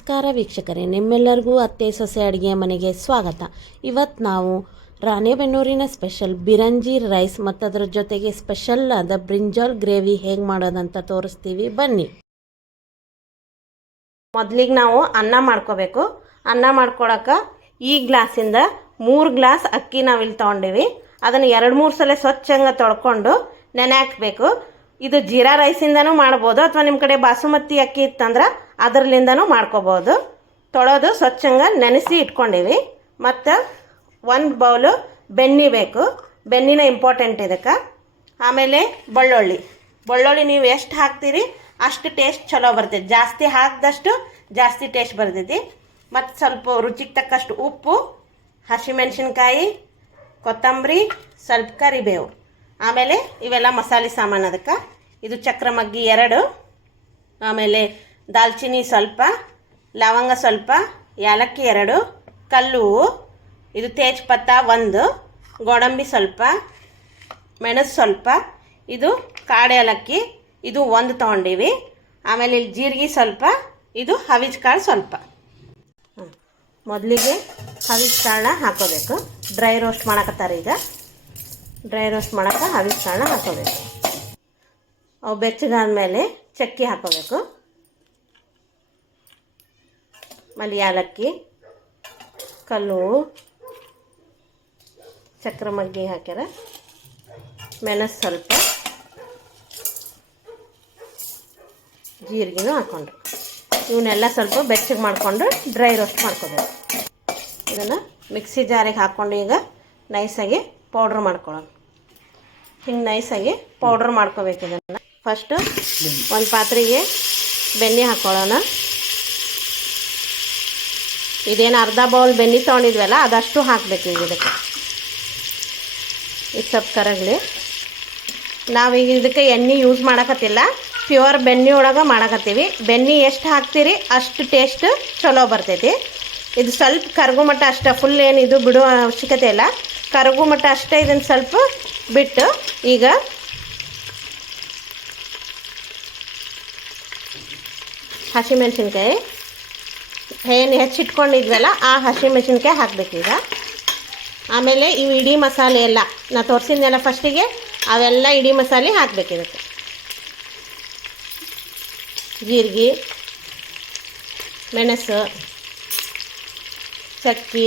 ನಮಸ್ಕಾರ ವೀಕ್ಷಕರೇ, ನಿಮ್ಮೆಲ್ಲರಿಗೂ ಅತ್ತೆ, ಸೊಸೆ, ಅಡುಗೆ ಮನೆಗೆ ಸ್ವಾಗತ. ಇವತ್ತು ನಾವು ರಾಣೆಬೆನ್ನೂರಿನ ಸ್ಪೆಷಲ್ ಬಿರಂಜಿ ರೈಸ್ ಮತ್ತು ಅದರ ಜೊತೆಗೆ ಸ್ಪೆಷಲ್ ಆದ ಬ್ರಿಂಜಾಲ್ ಗ್ರೇವಿ ಹೇಗೆ ಮಾಡೋದಂತ ತೋರಿಸ್ತೀವಿ. ಬನ್ನಿ. ಮೊದಲಿಗೆ ನಾವು ಅನ್ನ ಮಾಡ್ಕೋಬೇಕು. ಅನ್ನ ಮಾಡ್ಕೊಳಕ್ಕೆ ಈ ಗ್ಲಾಸಿಂದ ಮೂರು ಗ್ಲಾಸ್ ಅಕ್ಕಿ ನಾವಿಲ್ಲಿ ತೊಗೊಂಡಿವಿ. ಅದನ್ನು ಎರಡು ಮೂರು ಸಲ ಸ್ವಚ್ಛಂಗ ತೊಳ್ಕೊಂಡು ನೆನೆ ಹಾಕಬೇಕು. ಇದು ಜೀರಾ ರೈಸಿಂದನೂ ಮಾಡ್ಬೋದು ಅಥವಾ ನಿಮ್ಮ ಕಡೆ ಬಾಸುಮತಿ ಅಕ್ಕಿ ಇತ್ತಂದ್ರೆ ಅದರಲ್ಲಿಂದನೂ ಮಾಡ್ಕೋಬೋದು. ತೊಳೆದು ಸ್ವಚ್ಛಂಗ ನೆನೆಸಿ ಇಟ್ಕೊಂಡಿವಿ. ಮತ್ತು ಒಂದು ಬೌಲು ಬೆಣ್ಣೆ ಬೇಕು. ಬೆನ್ನಿನ ಇಂಪಾರ್ಟೆಂಟ್ ಇದಕ್ಕೆ. ಆಮೇಲೆ ಬೆಳ್ಳುಳ್ಳಿ. ಬೆಳ್ಳುಳ್ಳಿ ನೀವು ಎಷ್ಟು ಹಾಕ್ತೀರಿ ಅಷ್ಟು ಟೇಸ್ಟ್ ಚಲೋ ಬರ್ತೈತಿ. ಜಾಸ್ತಿ ಹಾಕಿದಷ್ಟು ಜಾಸ್ತಿ ಟೇಸ್ಟ್ ಬರ್ತೈತಿ. ಮತ್ತು ಸ್ವಲ್ಪ ರುಚಿಗೆ ತಕ್ಕಷ್ಟು ಉಪ್ಪು, ಹಸಿಮೆಣಸಿನ್ಕಾಯಿ, ಕೊತ್ತಂಬರಿ, ಸ್ವಲ್ಪ ಕರಿಬೇವು. ಆಮೇಲೆ ಇವೆಲ್ಲ ಮಸಾಲೆ ಸಾಮಾನು ಅದಕ್ಕೆ. ಇದು ಚಕ್ರಮಗ್ಗಿ ಎರಡು. ಆಮೇಲೆ ದಾಲ್ಚಿನ್ನಿ ಸ್ವಲ್ಪ, ಲವಂಗ ಸ್ವಲ್ಪ ಏಲಕ್ಕಿ ಎರಡು, ಕಲ್ಲು ಇದು ತೇಜ್ಪತ್ತ ಒಂದು, ಗೋಡಂಬಿ ಸ್ವಲ್ಪ, ಮೆಣಸು ಸ್ವಲ್ಪ, ಇದು ಕಾಡು ಏಲಕ್ಕಿ, ಇದು ಒಂದು ತೊಗೊಂಡೀವಿ. ಆಮೇಲೆ ಇಲ್ಲಿ ಜೀರಿಗೆ ಸ್ವಲ್ಪ, ಇದು ಹವಿಜ್ ಕಾಳು ಸ್ವಲ್ಪ. ಮೊದಲಿಗೆ ಹವಿಜ್ ಕಾಳನ್ನ ಹಾಕೋಬೇಕು. ಡ್ರೈ ರೋಸ್ಟ್ ಮಾಡಕತ್ತಾರೆ ಈಗ. ಡ್ರೈ ರೋಸ್ಟ್ ಮಾಡೋಕ್ಕೆ ಕಾಳನ್ನ ಹಾಕೋಬೇಕು. ಅವು ಬೆಚ್ಚಗಾದ್ಮೇಲೆ ಚಕ್ಕಿ ಹಾಕೋಬೇಕು. ಮಲ್ಲಿ ಯಾಲಕ್ಕಿ ಕಲ್ಲು ಚಕ್ರ ಮಗ್ಗಿ ಹಾಕ್ಯಾರ. ಮೆಣಸು ಸ್ವಲ್ಪ, ಜೀರಿಗೆನೂ ಹಾಕ್ಕೊಂಡ್ರು ಇವನ್ನೆಲ್ಲ ಸ್ವಲ್ಪ ಬೆಚ್ಚಗೆ ಮಾಡಿಕೊಂಡು ಡ್ರೈ ರೋಸ್ಟ್ ಮಾಡ್ಕೋಬೇಕು. ಇದನ್ನು ಮಿಕ್ಸಿ ಜಾರಿಗೆ ಹಾಕ್ಕೊಂಡು ಈಗ ನೈಸಾಗಿ ಪೌಡ್ರ್ ಮಾಡ್ಕೊಳ್ಳೋಣ. ಹಿಂಗೆ ನೈಸಾಗಿ ಪೌಡ್ರ್ ಮಾಡ್ಕೋಬೇಕು ಇದನ್ನು. ಫಸ್ಟು ಒಂದು ಪಾತ್ರೆಗೆ ಬೆಣ್ಣೆ ಹಾಕ್ಕೊಳ್ಳೋಣ ಇದೇನು ಅರ್ಧ ಬೌಲ್ ಬೆಣ್ಣೆ ತೊಗೊಂಡಿದ್ವಲ್ಲ, ಅದಷ್ಟು ಹಾಕಬೇಕು ಈಗ ಇದಕ್ಕೆ. ಇದು ಸ್ವಲ್ಪ ಕರಗಲಿ. ನಾವೀಗ ಇದಕ್ಕೆ ಎಣ್ಣೆ ಯೂಸ್ ಮಾಡಕತ್ತಿಲ್ಲ. ಪ್ಯೂರ್ ಬೆಣ್ಣೆ ಒಳಗೆ ಮಾಡಕತ್ತೀವಿ. ಬೆಣ್ಣೆ ಎಷ್ಟು ಹಾಕ್ತೀರಿ ಅಷ್ಟು ಟೇಸ್ಟ್ ಚಲೋ ಬರ್ತೈತಿ. ಇದು ಸ್ವಲ್ಪ ಕರಗು ಮಟ್ಟ ಅಷ್ಟೇ ಫುಲ್ ಏನು ಇದು ಬಿಡೋ ಅವಶ್ಯಕತೆ ಇಲ್ಲ. ಕರಗು ಮಟ್ಟ ಅಷ್ಟೇ ಇದನ್ನು ಸ್ವಲ್ಪ ಬಿಟ್ಟು ಈಗ ಹಸಿಮೆಣಸಿನ್ಕಾಯಿ, ಏನು ಹೆಚ್ಚಿಟ್ಕೊಂಡಿದ್ವಲ್ಲ, ಆ ಹಸಿಮೆಣ್ಸಿನ್ಕಾಯಿ ಹಾಕಬೇಕೀಗ ಆಮೇಲೆ ಇವು ಇಡೀ ಮಸಾಲೆ ಎಲ್ಲ, ನಾ ತೋರಿಸಿದ್ನೆಲ್ಲ ಫಸ್ಟಿಗೆ ಅವೆಲ್ಲ ಇಡೀ ಮಸಾಲೆ ಹಾಕಬೇಕಿರುತ್ತೆ ಜೀರಿಗೆ, ಮೆಣಸು ಚಕ್ಕಿ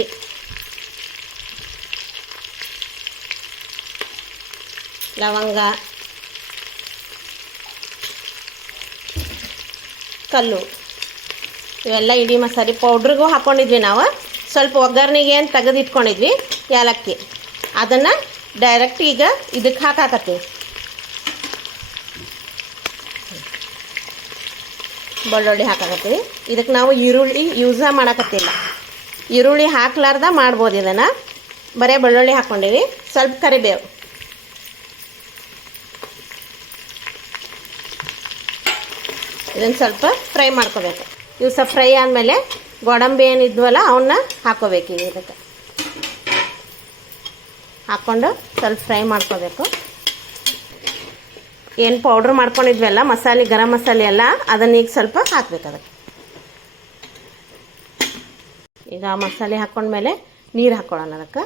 ಲವಂಗ ಕಲ್ಲು. ಇವೆಲ್ಲ ಇಡೀ ಮಸಾಲೆ ಪೌಡ್ರಿಗೂ ಹಾಕ್ಕೊಂಡಿದ್ವಿ ನಾವು. ಸ್ವಲ್ಪ ಒಗ್ಗರಣೆಗೆ ಏನು ತೆಗೆದಿಟ್ಕೊಂಡಿದ್ವಿ? ಏಲಕ್ಕಿ. ಅದನ್ನು ಡೈರೆಕ್ಟ್ ಈಗ ಇದಕ್ಕೆ ಹಾಕಾಕತ್ತೀವಿ ಬೆಳ್ಳುಳ್ಳಿ ಹಾಕಾಕತ್ತೀವಿ ಇದಕ್ಕೆ ನಾವು ಈರುಳ್ಳಿ ಯೂಸ ಮಾಡಕತ್ತಿಲ್ಲ. ಈರುಳ್ಳಿ ಹಾಕ್ಲಾರ್ದ ಮಾಡ್ಬೋದು ಇದನ್ನು. ಬರೀ ಬೆಳ್ಳುಳ್ಳಿ ಹಾಕ್ಕೊಂಡಿವಿ ಸ್ವಲ್ಪ ಕರಿಬೇವು. ಇದನ್ನು ಸ್ವಲ್ಪ ಫ್ರೈ ಮಾಡ್ಕೋಬೇಕು. ಇವು ಸ್ವಲ್ಪ ಫ್ರೈ ಆದಮೇಲೆ ಗೋಡಂಬಿ ಏನಿದ್ವಲ್ಲ ಅವನ್ನ ಹಾಕೋಬೇಕು ಇದಕ್ಕೆ. ಹಾಕ್ಕೊಂಡು ಸ್ವಲ್ಪ ಫ್ರೈ ಮಾಡ್ಕೋಬೇಕು. ಏನು ಪೌಡ್ರ್ ಮಾಡ್ಕೊಂಡಿದ್ವಲ್ಲ, ಮಸಾಲೆ, ಗರಂ ಮಸಾಲೆ ಎಲ್ಲ ಅದನ್ನ ಈಗ ಸ್ವಲ್ಪ ಹಾಕ್ಬೇಕು ಅದಕ್ಕೆ. ಈಗ ಮಸಾಲೆ ಹಾಕೊಂಡ್ಮೇಲೆ ನೀರು ಹಾಕ್ಕೊಳ್ಳೋಣ ಅದಕ್ಕೆ.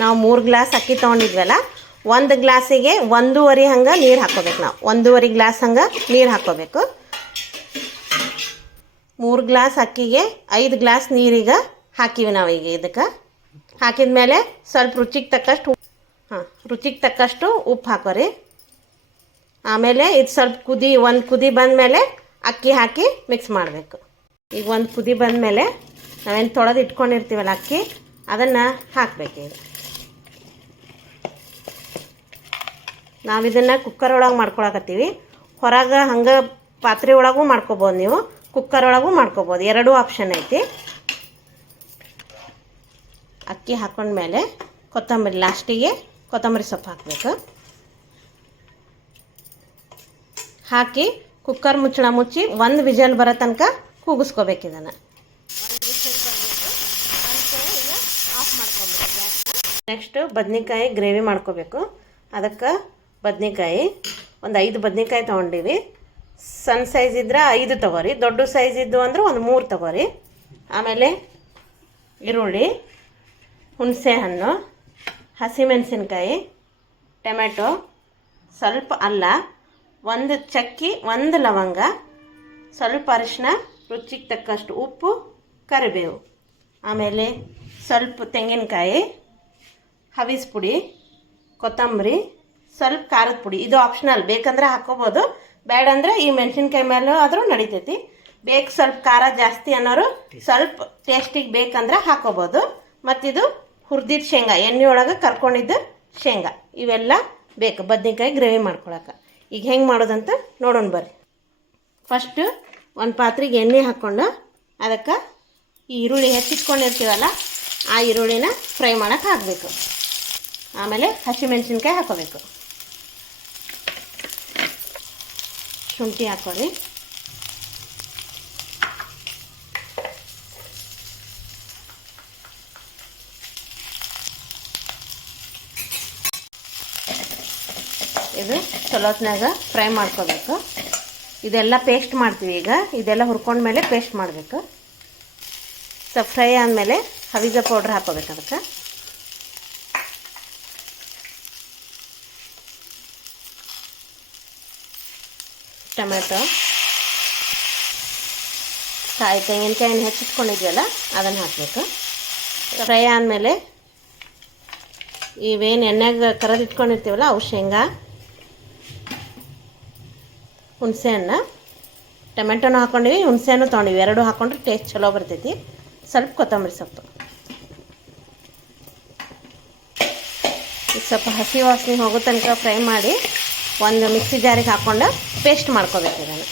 ನಾವು ಮೂರು ಗ್ಲಾಸ್ ಅಕ್ಕಿ ತೊಗೊಂಡಿದ್ವಲ್ಲ, ಒಂದು ಗ್ಲಾಸಿಗೆ ಒಂದೂವರೆ ಹಂಗೆ ನೀರು ಹಾಕ್ಕೋಬೇಕು ನಾವು. ಒಂದೂವರೆ ಗ್ಲಾಸ್ ಹಂಗೆ ನೀರು ಹಾಕ್ಕೋಬೇಕು. ಮೂರು ಗ್ಲಾಸ್ ಅಕ್ಕಿಗೆ ಐದು ಗ್ಲಾಸ್ ನೀರಿಗೆ ಹಾಕಿವಿ ನಾವು ಈಗ ಇದಕ್ಕೆ. ಹಾಕಿದ ಮೇಲೆ ಸ್ವಲ್ಪ ರುಚಿಗೆ ತಕ್ಕಷ್ಟು ಹಾಂ, ರುಚಿಗೆ ತಕ್ಕಷ್ಟು ಉಪ್ಪು ಹಾಕೋರಿ. ಆಮೇಲೆ ಇದು ಸ್ವಲ್ಪ ಕುದಿ, ಒಂದು ಕುದಿ ಬಂದಮೇಲೆ ಅಕ್ಕಿ ಹಾಕಿ ಮಿಕ್ಸ್ ಮಾಡಬೇಕು. ಈಗ ಒಂದು ಕುದಿ ಬಂದಮೇಲೆ ನಾವೇನು ತೊಳೆದು ಇಟ್ಕೊಂಡಿರ್ತೀವಲ್ಲ ಅಕ್ಕಿ, ಅದನ್ನು ಹಾಕಬೇಕು ಈಗ. ನಾವು ಇದನ್ನು ಕುಕ್ಕರ್ ಒಳಗೆ ಮಾಡ್ಕೊಳಕತ್ತೀವಿ. ಹೊರಗೆ ಹಂಗೆ ಪಾತ್ರೆ ಒಳಗೂ ಮಾಡ್ಕೊಬೋದು ನೀವು ಕುಕ್ಕರ್ ಒಳಗೂ ಮಾಡ್ಕೋಬೋದು. ಎರಡೂ ಆಪ್ಷನ್ ಐತಿ. ಅಕ್ಕಿ ಹಾಕೊಂಡ್ಮೇಲೆ ಕೊತ್ತಂಬರಿ ಲಾಸ್ಟಿಗೆ ಕೊತ್ತಂಬರಿ ಸೊಪ್ಪು ಹಾಕಬೇಕು. ಹಾಕಿ ಕುಕ್ಕರ್ ಮುಚ್ಚಳ ಮುಚ್ಚಿ ಒಂದು ವಿಜಲ್ ಬರೋ ತನಕ ಕೂಗಿಸ್ಕೋಬೇಕು ಇದನ್ನು ನೆಕ್ಸ್ಟು ಬದನೆಕಾಯಿ ಗ್ರೇವಿ ಮಾಡ್ಕೋಬೇಕು. ಅದಕ್ಕೆ ಬದನೆಕಾಯಿ, ಒಂದು ಐದು ಬದನೆಕಾಯಿ ತೊಗೊಂಡಿವಿ. ಸಣ್ಣ ಸೈಜ್ ಇದ್ರೆ ಐದು ತೊಗೋರಿ, ದೊಡ್ಡ ಸೈಜ್ ಇದ್ದು ಅಂದ್ರೆ ಒಂದು ಮೂರು ತೊಗೋರಿ. ಆಮೇಲೆ ಈರುಳ್ಳಿ, ಹುಣಸೆ ಹಣ್ಣು, ಹಸಿಮೆಣಸಿನ್ಕಾಯಿ, ಟೊಮೆಟೊ, ಸ್ವಲ್ಪ ಅಲ್ಲ. ಒಂದು ಚಕ್ಕಿ, ಒಂದು ಲವಂಗ, ಸ್ವಲ್ಪ ಅರಿಶಿನ ರುಚಿಗೆ ತಕ್ಕಷ್ಟು ಉಪ್ಪು, ಕರಿಬೇವು. ಆಮೇಲೆ ಸ್ವಲ್ಪ ತೆಂಗಿನಕಾಯಿ, ಹವಿಸ್ ಪುಡಿ, ಕೊತ್ತಂಬರಿ, ಸ್ವಲ್ಪ ಖಾರದ ಪುಡಿ. ಇದು ಆಪ್ಷನಲ್ ಬೇಕಂದ್ರೆ ಹಾಕೋಬೋದು. ಬೇಡ ಅಂದರೆ ಈ ಮೆಣಸಿನ್ಕಾಯಿ ಮೇಲೆ ಆದರೂ ನಡಿತೈತಿ. ಬೇಕು ಸ್ವಲ್ಪ ಖಾರ ಜಾಸ್ತಿ ಅನ್ನೋರು ಸ್ವಲ್ಪ ಟೇಸ್ಟಿಗೆ ಬೇಕಂದ್ರೆ ಹಾಕೋಬೋದು. ಮತ್ತಿದು ಹುರಿದಿದ್ದ ಶೇಂಗಾ. ಎಣ್ಣೆ ಒಳಗೆ ಕರ್ಕೊಂಡಿದ್ದು ಶೇಂಗಾ. ಇವೆಲ್ಲ ಬೇಕು. ಬದ್ನೆಕಾಯಿ ಗ್ರೇವಿ ಮಾಡ್ಕೊಳಕ್ಕೆ. ಈಗ ಹೆಂಗೆ ಮಾಡೋದಂತ ನೋಡೋಣ ಬರ್ರಿ. ಫಸ್ಟ್ ಒಂದು ಪಾತ್ರೆಗೆ ಎಣ್ಣೆ ಹಾಕ್ಕೊಂಡು ಅದಕ್ಕೆ ಈ ಈರುಳ್ಳಿ ಹೆಚ್ಚಿಟ್ಕೊಂಡಿರ್ತೀವಲ್ಲ, ಆ ಈರುಳ್ಳಿನ ಫ್ರೈ ಮಾಡೋಕ್ಕೆ ಹಾಕಬೇಕು. ಆಮೇಲೆ ಹಸಿಮೆಣಸಿನ್ಕಾಯಿ ಹಾಕೋಬೇಕು. ಶುಂಠಿ ಹಾಕೋರಿ ಇದು ಚಲೋತ್ನಾಗ ಫ್ರೈ ಮಾಡ್ಕೋಬೇಕು. ಇದೆಲ್ಲ ಪೇಸ್ಟ್ ಮಾಡ್ತೀವಿ ಈಗ. ಇದೆಲ್ಲ ಹುರ್ಕೊಂಡ್ಮೇಲೆ ಪೇಸ್ಟ್ ಮಾಡಬೇಕು. ಸ್ವಲ್ಪ ಫ್ರೈ ಆದಮೇಲೆ ಹವಿಜ ಪೌಡ್ರ್ ಹಾಕೋಬೇಕು ಅದಕ್ಕೆ. ಟೊಮೆಟೊ ಕಾಯಿ ತೆಂಗಿನಕಾಯಿನ ಹೆಚ್ಚಿಟ್ಕೊಂಡಿದ್ವಲ್ಲ ಅದನ್ನು ಹಾಕಬೇಕು. ಫ್ರೈ ಆದಮೇಲೆ ಇವೇನು ಎಣ್ಣೆಗೆ ಕರೆದಿಟ್ಕೊಂಡಿರ್ತೀವಲ್ಲ ಅವು ಶೇಂಗಾ. ಹುಣಸೆ ಹಣ್ಣು ಟೊಮೆಟೊನೂ ಹಾಕ್ಕೊಂಡಿವಿ ಹುಣಸೆ ಹಣ್ಣು ತೊಗೊಂಡಿವಿ. ಎರಡು ಹಾಕ್ಕೊಂಡ್ರೆ ಟೇಸ್ಟ್ ಚಲೋ ಬರ್ತೈತಿ. ಸ್ವಲ್ಪ ಕೊತ್ತಂಬರಿ ಸೊಪ್ಪು. ಸ್ವಲ್ಪ ಹಸಿ ವಾಸನೆ ಹೋಗೋ ತನಕ ಫ್ರೈ ಮಾಡಿ ಒಂದು ಮಿಕ್ಸಿ ಜಾರಿಗೆ ಹಾಕ್ಕೊಂಡು ಪೇಸ್ಟ್ ಮಾಡ್ಕೋಬೇಕು ಇದನ್ನು.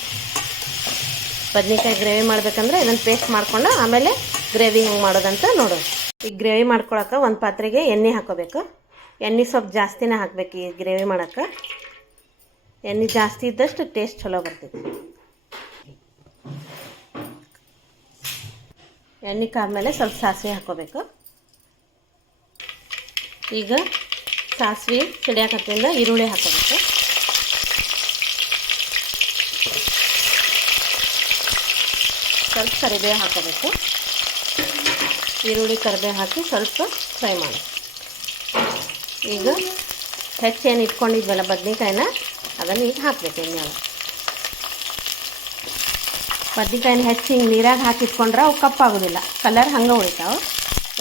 ಬದ್ನೆಕಾಯಿ ಗ್ರೇವಿ ಮಾಡಬೇಕಂದ್ರೆ ಇದನ್ನು ಪೇಸ್ಟ್ ಮಾಡ್ಕೊಂಡು ಆಮೇಲೆ ಗ್ರೇವಿ ಹೆಂಗೆ ಮಾಡೋದಂತ ನೋಡೋದು ಈಗ ಗ್ರೇವಿ ಮಾಡ್ಕೊಳಕ್ಕೆ ಒಂದು ಪಾತ್ರೆಗೆ ಎಣ್ಣೆ ಹಾಕೋಬೇಕು. ಎಣ್ಣೆ ಸ್ವಲ್ಪ ಜಾಸ್ತಿನೇ ಹಾಕಬೇಕು ಈ ಗ್ರೇವಿ ಮಾಡೋಕ್ಕೆ. ಎಣ್ಣೆ ಜಾಸ್ತಿ ಇದ್ದಷ್ಟು ಟೇಸ್ಟ್ ಚಲೋ ಬರ್ತೈತಿ. ಎಣ್ಣೆ ಕಾದ್ಮೇಲೆ ಸ್ವಲ್ಪ ಸಾಸಿವೆ ಹಾಕೋಬೇಕು. ಈಗ ಸಾಸಿವೆ ಸಿಡಿಯಾಕತ್ತಿಂದ ಈರುಳ್ಳಿ ಹಾಕೋಬೇಕು. ಸ್ವಲ್ಪ ಕರಿಬೇವು ಹಾಕೋಬೇಕು. ಈರುಳ್ಳಿ ಕರಿಬೇವು ಹಾಕಿ ಸ್ವಲ್ಪ ಫ್ರೈ ಮಾಡಿ. ಈಗ ಹೆಚ್ಚೇನು ಇಟ್ಕೊಂಡಿದ್ವಲ್ಲ ಬದ್ನಿಕಾಯಿನ? ಅದನ್ನು ಈಗ ಹಾಕ್ಬೇಕು ಎಣ್ಣೆ ಒಳಗೆ. ಬದ್ನಿಕಾಯಿನ ಹೆಚ್ಚಿ ಹಿಂಗೆ ನೀರಾಗ ಹಾಕಿ ಇಟ್ಕೊಂಡ್ರೆ ಅವು ಕಪ್ಪಾಗೋದಿಲ್ಲ ಕಲರ್ ಹಂಗೆ ಉಳಿತಾವೆ.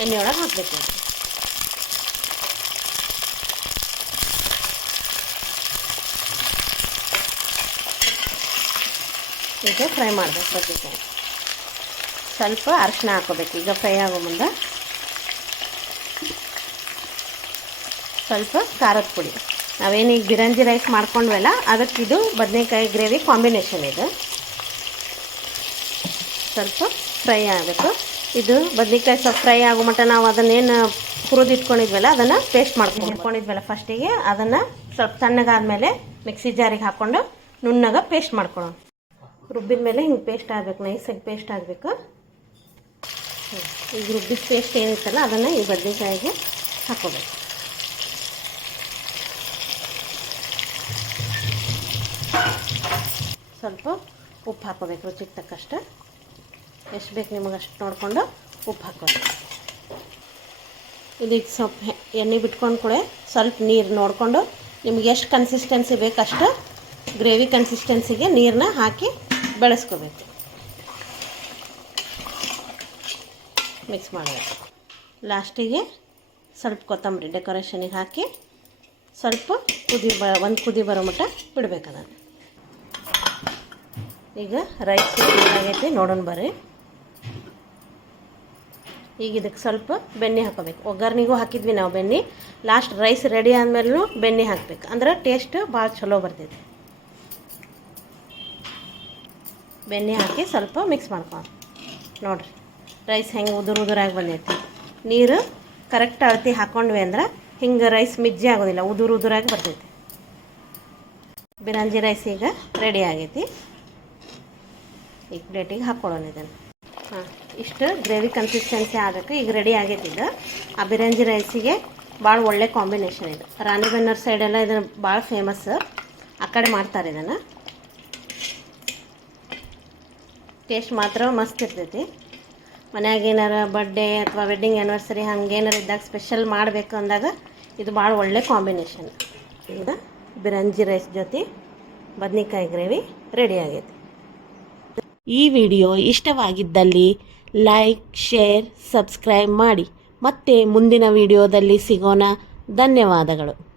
ಎಣ್ಣೆ ಒಳಗೆ ಹಾಕ್ಬೇಕು ಈಗ. ಫ್ರೈ ಮಾಡಬೇಕು ಬದ್ನಿಕಾಯಿ ಸ್ವಲ್ಪ ಅರಿಶಿನ ಹಾಕೋಬೇಕು ಈಗ ಫ್ರೈ ಆಗೋ ಮುಂದೆ ಸ್ವಲ್ಪ ಖಾರದ ಪುಡಿ. ನಾವೇನೀಗ ಗಿರಂಜಿ ರೈಸ್ ಮಾಡ್ಕೊಂಡ್ವಲ್ಲ, ಅದಕ್ಕೆ ಇದು ಬದನೆಕಾಯಿ ಗ್ರೇವಿ ಕಾಂಬಿನೇಷನ್ ಇದು. ಸ್ವಲ್ಪ ಫ್ರೈ ಆಗಬೇಕು. ಇದು ಬದನೆಕಾಯಿ ಸ್ವಲ್ಪ ಫ್ರೈ ಆಗೋ ಮಟ್ಟ ನಾವು ಅದನ್ನೇನು ಹುರಿದಿಟ್ಕೊಂಡಿದ್ವಲ್ಲ ಅದನ್ನು ಪೇಸ್ಟ್ ಮಾಡ್ಕೊಂಡು ಇಟ್ಕೊಂಡಿದ್ವಲ್ಲ ಫಸ್ಟಿಗೆ ಅದನ್ನು ಸ್ವಲ್ಪ ತಣ್ಣಗಾದ್ಮೇಲೆ ಮಿಕ್ಸಿ ಜಾರಿಗೆ ಹಾಕ್ಕೊಂಡು ನುಣ್ಣಗೆ ಪೇಸ್ಟ್ ಮಾಡ್ಕೊಳ್ಳೋಣ. ರುಬ್ಬಿದ ಮೇಲೆ ಹಿಂಗೆ ಪೇಸ್ಟ್ ಆಗಬೇಕು, ನೈಸಾಗಿ ಪೇಸ್ಟ್ ಆಗಬೇಕು. ಈಗ ರುಬ್ಬಿದ ಪೇಸ್ಟ್ ಏನಿತ್ತಲ್ಲ, ಅದನ್ನು ಈ ಬದನೆಕಾಯಿಗೆ ಹಾಕ್ಕೋಬೇಕು. ಸ್ವಲ್ಪ ಉಪ್ಪು ಹಾಕೋಬೇಕು, ರುಚಿಗೆ ತಕ್ಕಷ್ಟು. ಎಷ್ಟು ಬೇಕು ನಿಮಗೆ ಅಷ್ಟು ನೋಡಿಕೊಂಡು ಉಪ್ಪು ಹಾಕೋಬೇಕು ಇದಕ್ಕೆ ಸ್ವಲ್ಪ ಎಣ್ಣೆ ಬಿಟ್ಕೊಂಡು ಕೂಡ ಸ್ವಲ್ಪ ನೀರು ನೋಡಿಕೊಂಡು ನಿಮ್ಗೆ ಎಷ್ಟು ಕನ್ಸಿಸ್ಟೆನ್ಸಿ ಬೇಕಷ್ಟು ಗ್ರೇವಿ ಕನ್ಸಿಸ್ಟೆನ್ಸಿಗೆ ನೀರನ್ನ ಹಾಕಿ ಬೆಳೆಸ್ಕೋಬೇಕು. ಮಿಕ್ಸ್ ಮಾಡಬೇಕು. ಲಾಸ್ಟಿಗೆ ಸ್ವಲ್ಪ ಕೊತ್ತಂಬರಿ ಡೆಕೋರೇಷನಿಗೆ ಹಾಕಿ ಸ್ವಲ್ಪ ಕುದಿ ಬ, ಒಂದು ಕುದಿ ಬರೋ ಮಟ್ಟ ಬಿಡ್ಬೇಕು ಅದನ್ನು. ಈಗ ರೈಸ್ ಆಗೈತಿ, ನೋಡೋಣ ಬರ್ರಿ. ಈಗ ಇದಕ್ಕೆ ಸ್ವಲ್ಪ ಬೆಣ್ಣೆ ಹಾಕೋಬೇಕು. ಒಗ್ಗರ್ಣಿಗೂ ಹಾಕಿದ್ವಿ ನಾವು ಬೆಣ್ಣೆ. ಲಾಸ್ಟ್ ರೈಸ್ ರೆಡಿ ಆದಮೇಲೂ ಬೆಣ್ಣೆ ಹಾಕ್ಬೇಕು. ಅಂದ್ರೆ ಟೇಸ್ಟ್ ಭಾಳ ಚಲೋ ಬರ್ತೈತಿ. ಬೆಣ್ಣೆ ಹಾಕಿ ಸ್ವಲ್ಪ ಮಿಕ್ಸ್ ಮಾಡ್ಕೊ ನೋಡಿರಿ ರೈಸ್ ಹೆಂಗೆ ಉದುರು ಉದುರಾಗಿ ಬಂದೈತಿ. ನೀರು ಕರೆಕ್ಟ್ ಅಳತಿ ಹಾಕ್ಕೊಂಡ್ವಿ ಅಂದ್ರೆ ಹಿಂಗೆ ರೈಸ್ ಮಿಜ್ಜಿ ಆಗೋದಿಲ್ಲ, ಉದುರು ಉದುರಾಗಿ ಬರ್ತೈತಿ. ಬಿರಂಜಿ ರೈಸ್ ಈಗ ರೆಡಿ ಆಗೈತಿ. ಈಗ ಪ್ಲೇಟಿಗೆ ಹಾಕ್ಕೊಳ್ಳೋಣ ಇದನ್ನು. ಹಾಂ. ಇಷ್ಟು ಗ್ರೇವಿ ಕನ್ಸಿಸ್ಟೆನ್ಸಿ ಆಗಕ್ಕೆ ಈಗ ರೆಡಿ ಆಗೈತಿ ಇದು. ಆ ಬಿರಂಜಿ ರೈಸಿಗೆ ಭಾಳ ಒಳ್ಳೆ ಕಾಂಬಿನೇಷನ್ ಇದು. ರಾಣಿಬೆನ್ನೂರು ಸೈಡೆಲ್ಲ ಇದನ್ನು ಭಾಳ ಫೇಮಸ್ ಆ ಕಡೆ ಮಾಡ್ತಾರೆ ಇದನ್ನು. ಟೇಸ್ಟ್ ಮಾತ್ರ ಮಸ್ತ್ ಇರ್ತೈತಿ. ಮನ್ಯಾಗ ಏನಾರು ಬರ್ಡೇ ಅಥವಾ ವೆಡ್ಡಿಂಗ್ ಆ್ಯನಿವರ್ಸರಿ ಹಂಗೆ ಏನಾರು ಇದ್ದಾಗ ಸ್ಪೆಷಲ್ ಮಾಡಬೇಕು ಅಂದಾಗ ಇದು ಭಾಳ ಒಳ್ಳೆ ಕಾಂಬಿನೇಷನ್ ಇದು ಬಿರಂಜಿ ರೈಸ್ ಜೊತೆ ಬದ್ನಿಕಾಯಿ ಗ್ರೇವಿ ರೆಡಿ ಆಗೈತಿ. ಈ ವಿಡಿಯೋ ಇಷ್ಟವಾಗಿದ್ದಲ್ಲಿ ಲೈಕ್ ಶೇರ್ ಸಬ್ಸ್ಕ್ರೈಬ್ ಮಾಡಿ. ಮತ್ತೆ ಮುಂದಿನ ವಿಡಿಯೋದಲ್ಲಿ ಸಿಗೋಣ. ಧನ್ಯವಾದಗಳು.